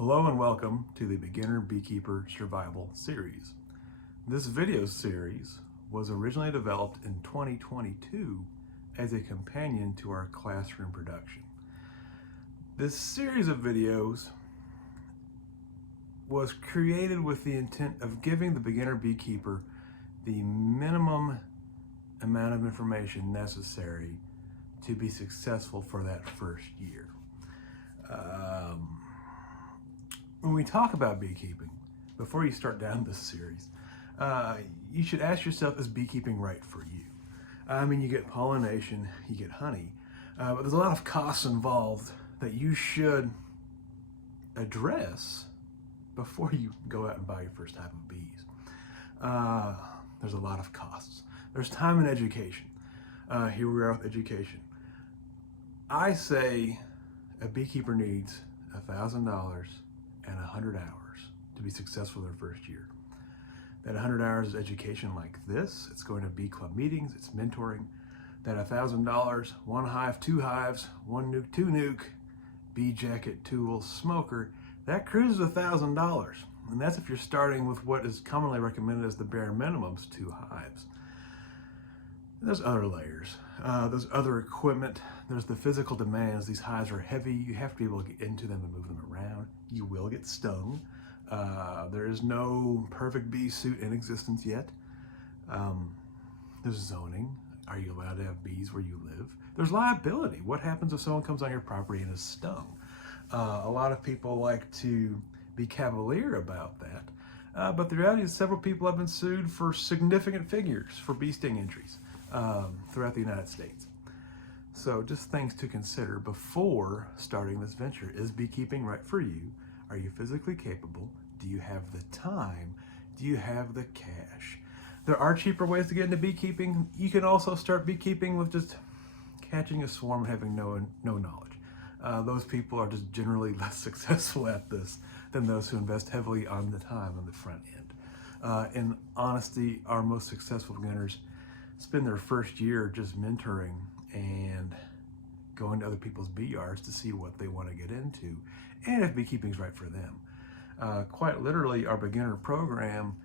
Hello and welcome to the Beginner Beekeeper Survival Series. This video series was originally developed in 2022 as a companion to our classroom production. This series of videos was created with the intent of giving the beginner beekeeper the minimum amount of information necessary to be successful for that first year. When we talk about beekeeping, before you start down this series, you should ask yourself, is beekeeping right for you? I mean, you get pollination, you get honey, but there's a lot of costs involved that you should address before you go out and buy your first hive of bees. There's a lot of costs. There's time and education. Here we are with education. I say a beekeeper needs $1,000 and 100 hours to be successful their first year. That 100 hours is education like this. It's going to bee club meetings, it's mentoring. That $1,000, 1 hive, 2 hives, 1 nuke, 2 nuke, bee jacket, tools, smoker, that cruises $1,000. And that's if you're starting with what is commonly recommended as the bare minimums, 2 hives. There's other layers. There's other equipment. There's the physical demands. These hives are heavy. You have to be able to get into them and move them around. You will get stung. There is no perfect bee suit in existence yet. There's zoning. Are you allowed to have bees where you live? There's liability. What happens if someone comes on your property and is stung? A lot of people like to be cavalier about that. But the reality is several people have been sued for significant figures for bee sting injuries throughout the United States. So just things to consider before starting this venture. Is beekeeping right for you? Are you physically capable? Do you have the time? Do you have the cash? There are cheaper ways to get into beekeeping. You can also start beekeeping with just catching a swarm and having no knowledge. Those people are just generally less successful at this than those who invest heavily on the time on the front end. In honesty, our most successful beginners spend their first year just mentoring and going to other people's bee yards to see what they want to get into and if beekeeping is right for them. Quite literally, our beginner program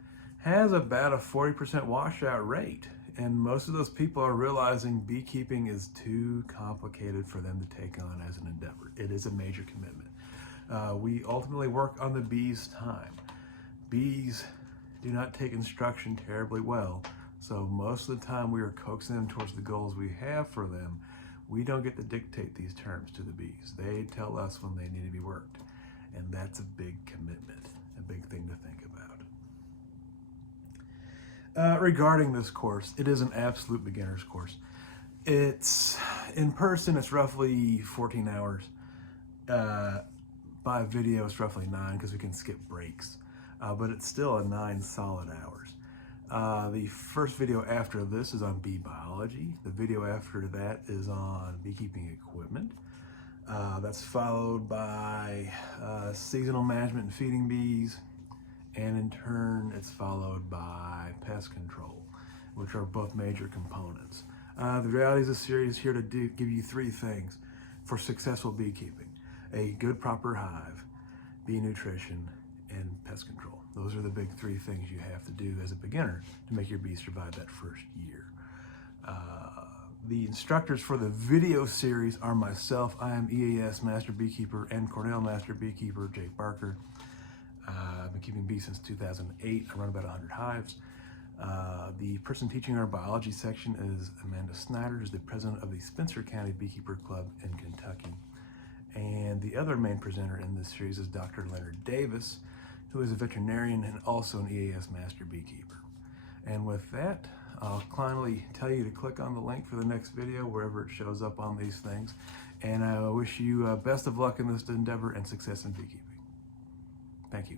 has about a 40% washout rate, and most of those people are realizing beekeeping is too complicated for them to take on as an endeavor. It is a major commitment. We ultimately work on the bees' time. Bees do not take instruction terribly well, so most of the time we are coaxing them towards the goals we have for them. We don't get to dictate these terms to the bees. They tell us when they need to be worked, and that's a big commitment, a big thing to think about. Regarding this course, it is an absolute beginner's course. It's in person, it's roughly 14 hours. By video, it's roughly 9 because we can skip breaks, but it's still a 9 solid hours. The first video after this is on bee biology. The video after that is on beekeeping equipment. That's followed by seasonal management and feeding bees, and in turn it's followed by pest control, which are both major components. The reality is this series is here to give you 3 things for successful beekeeping: a good proper hive, bee nutrition, and pest control. Those are the big 3 things you have to do as a beginner to make your bees survive that first year. The instructors for the video series are myself. I am EAS Master Beekeeper and Cornell Master Beekeeper Jake Barker. I've been keeping bees since 2008. I run about 100 hives. The person teaching our biology section is Amanda Snyder, who's the president of the Spencer County Beekeeper Club in Kentucky. And the other main presenter in this series is Dr. Leonard Davis, who is a veterinarian and also an EAS Master Beekeeper. And with that, I'll kindly tell you to click on the link for the next video wherever it shows up on these things. And I wish you best of luck in this endeavor and success in beekeeping. Thank you.